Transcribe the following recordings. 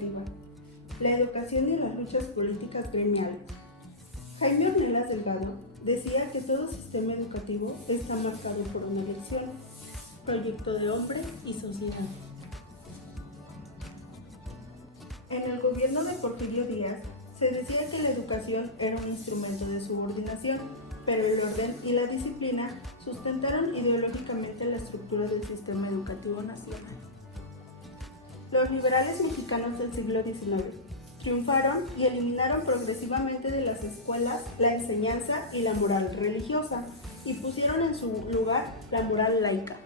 educativa, la educación y las luchas políticas gremiales. Jaime Ornelas Delgado decía que todo sistema educativo está marcado por una elección, proyecto de hombre y sociedad. En el gobierno de Porfirio Díaz se decía que la educación era un instrumento de subordinación, pero el orden y la disciplina sustentaron ideológicamente la estructura del sistema educativo nacional. Los liberales mexicanos del siglo XIX triunfaron y eliminaron progresivamente de las escuelas la enseñanza y la moral religiosa y pusieron en su lugar la moral laica.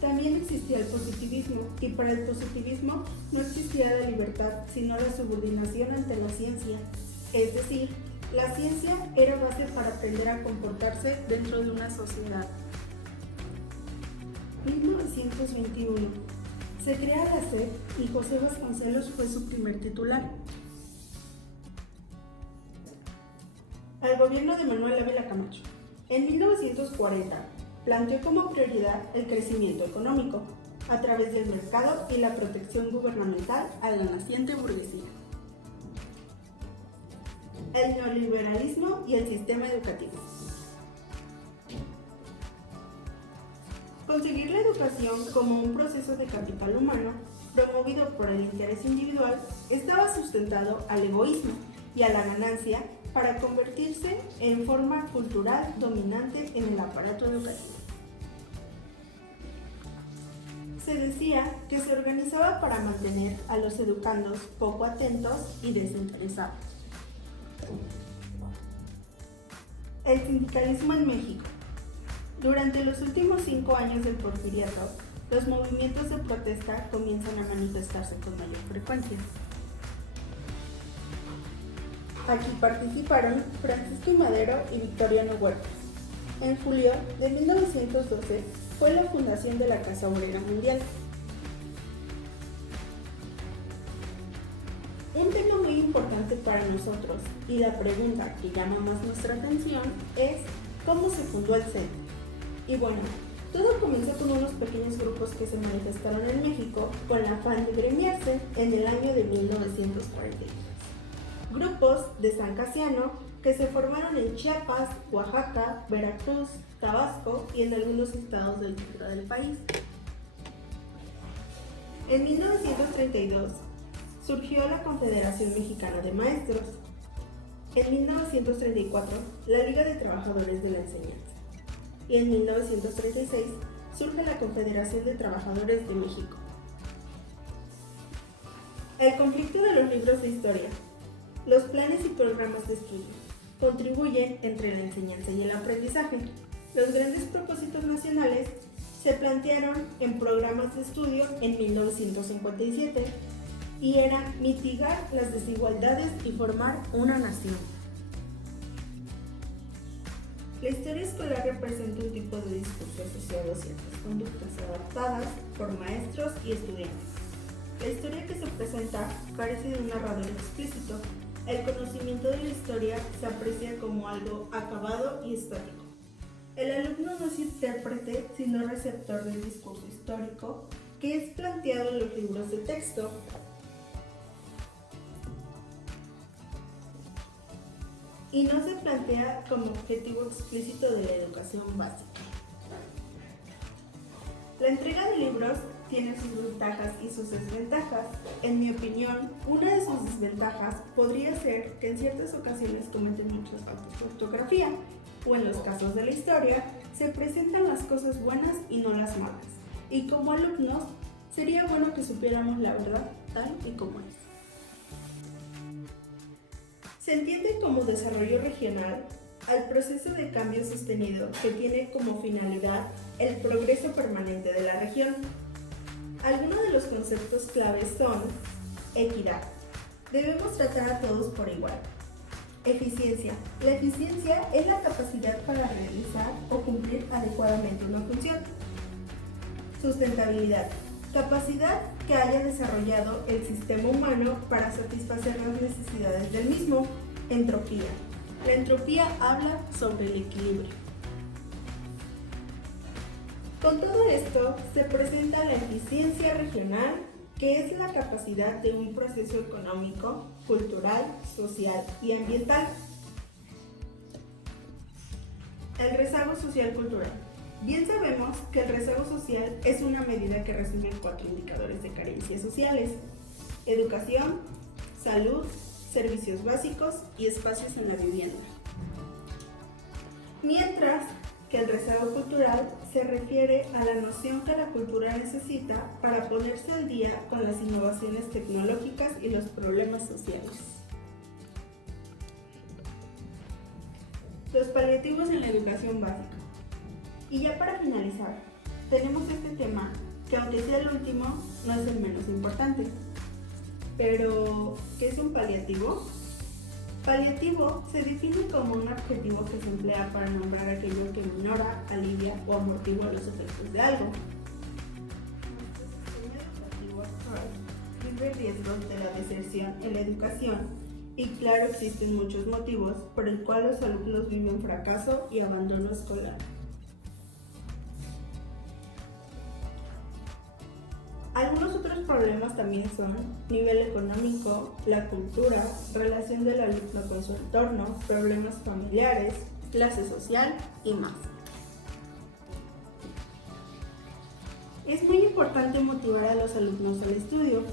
También existía el positivismo, y para el positivismo no existía la libertad, sino la subordinación ante la ciencia. Es decir, la ciencia era base para aprender a comportarse dentro de una sociedad. 1921. Se crea la SEP y José Vasconcelos fue su primer titular. Al gobierno de Manuel Ávila Camacho. En 1940, planteó como prioridad el crecimiento económico, a través del mercado y la protección gubernamental a la naciente burguesía. El neoliberalismo y el sistema educativo. Conseguir la educación como un proceso de capital humano, promovido por el interés individual, estaba sustentado al egoísmo y a la ganancia para convertirse en forma cultural dominante en el aparato educativo. Se decía que se organizaba para mantener a los educandos poco atentos y desinteresados. El sindicalismo en México. Durante los últimos 5 años del porfiriato, los movimientos de protesta comienzan a manifestarse con mayor frecuencia. Aquí participaron Francisco I. Madero y Victoriano Huerta. En julio de 1912 fue la fundación de la Casa Obrera Mundial. Un tema muy importante para nosotros y la pregunta que llama más nuestra atención es ¿cómo se fundó el CENTE? Y bueno, todo comenzó con unos pequeños grupos que se manifestaron en México con el afán de gremiarse en el año de 1943. Grupos de San Casiano que se formaron en Chiapas, Oaxaca, Veracruz, Tabasco y en algunos estados del centro del país. En 1932 surgió la Confederación Mexicana de Maestros. En 1934, la Liga de Trabajadores de la Enseñanza. Y en 1936 surge la Confederación de Trabajadores de México. El conflicto de los libros de historia. Los planes y programas de estudio contribuyen entre la enseñanza y el aprendizaje. Los grandes propósitos nacionales se plantearon en programas de estudio en 1957 y era mitigar las desigualdades y formar una nación. La historia escolar representa un tipo de discurso asociado a ciertas conductas adaptadas por maestros y estudiantes. La historia que se presenta carece de un narrador explícito. El conocimiento de la historia se aprecia como algo acabado y estático. El alumno no es intérprete, sino receptor del discurso histórico que es planteado en los libros de texto. Y no se plantea como objetivo explícito de la educación básica. La entrega de libros tiene sus ventajas y sus desventajas. En mi opinión, una de sus desventajas podría ser que en ciertas ocasiones cometen muchos faltas de ortografía, o en los casos de la historia, se presentan las cosas buenas y no las malas. Y como alumnos, sería bueno que supiéramos la verdad tal y como es. Se entiende como desarrollo regional al proceso de cambio sostenido que tiene como finalidad el progreso permanente de la región. Algunos de los conceptos claves son equidad. Debemos tratar a todos por igual. Eficiencia. La eficiencia es la capacidad para realizar o cumplir adecuadamente una función. Sustentabilidad. Capacidad que haya desarrollado el sistema humano para satisfacer las necesidades del mismo. Entropía. La entropía habla sobre el equilibrio. Con todo esto se presenta la eficiencia regional que es la capacidad de un proceso económico, cultural, social y ambiental. El rezago social cultural. Bien sabemos que el rezago social es una medida que resume 4 indicadores de carencias sociales: educación, salud, servicios básicos y espacios en la vivienda. Mientras que el rezago cultural se refiere a la noción que la cultura necesita para ponerse al día con las innovaciones tecnológicas y los problemas sociales. Los paliativos en la educación básica. Y ya para finalizar, tenemos este tema que, aunque sea el último, no es el menos importante. Pero, ¿qué es un paliativo? Paliativo se define como un adjetivo que se emplea para nombrar aquello que minora, alivia o amortigua los efectos de algo. Nuestro sistema educativo actual vive riesgos de la deserción en la educación, y claro, existen muchos motivos por el cual los alumnos viven fracaso y abandono escolar. Algunos otros problemas también son nivel económico, la cultura, relación del alumno con su entorno, problemas familiares, clase social y más. Es muy importante motivar a los alumnos al estudio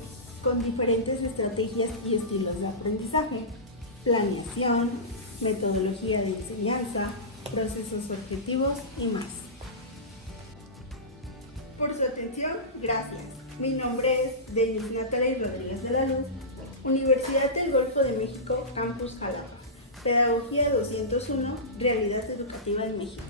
con diferentes estrategias y estilos de aprendizaje, planeación, metodología de enseñanza, procesos objetivos y más. Por su atención, gracias. Mi nombre es Denise Natalia Rodríguez de la Luz, Universidad del Golfo de México, Campus Jalapa. Pedagogía 201, Realidad Educativa en México.